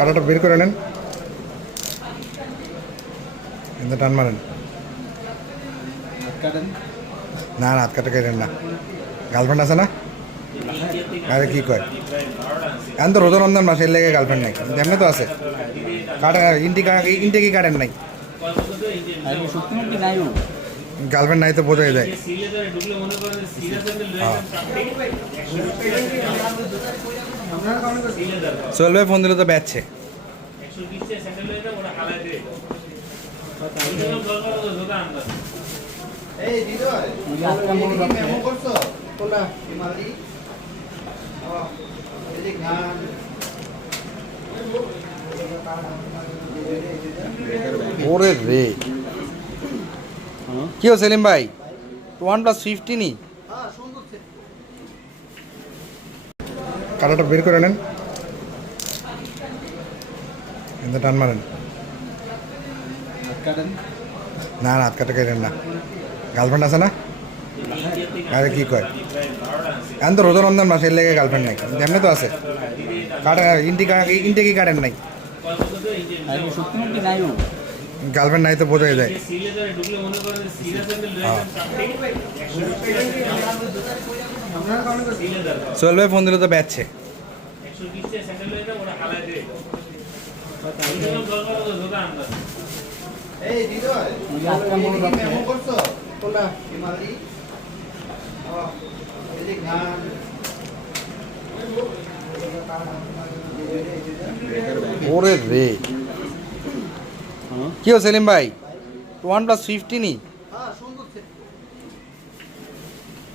কাটাটা বের করে নেন, কিন্তু টান মারেন না, না হাত কাটা কেটেন না। গার্লফ্রেন্ড আছে না? আরে কি কয়, এখন তো রোজরমজান মাসে এর লেগে গার্লফ্রেন্ড নাই, এমনি তো আছে। কাটা ইন্টি কি কাটেন নাই? গার্লফ্রেন্ড নাই তো বোঝাই যায়। 12 ফোন দিলে তো ব্যাচছে। ওরে রে, কি হো সেলিম ভাই, তো OnePlus 50 নি? কাটাটা বের করে নেন, কিন্তু টান মারেন না, না হাত কাটা কেটেন না। গার্লফ্রেন্ড আছে না? আরে কি কয়, এখন তো রোজরমজান মাসে এর লেগে গার্লফ্রেন্ড নাই, এমনি তো আছে। কাটা ইন্টি কি কাটেন নাই? গার্লফ্রেন্ড নাই তো বোঝাই যায়। 12 ফোন দিলে তো ব্যাচছে। ওরে রে, কি হো সেলিম ভাই, তো OnePlus 50 নি?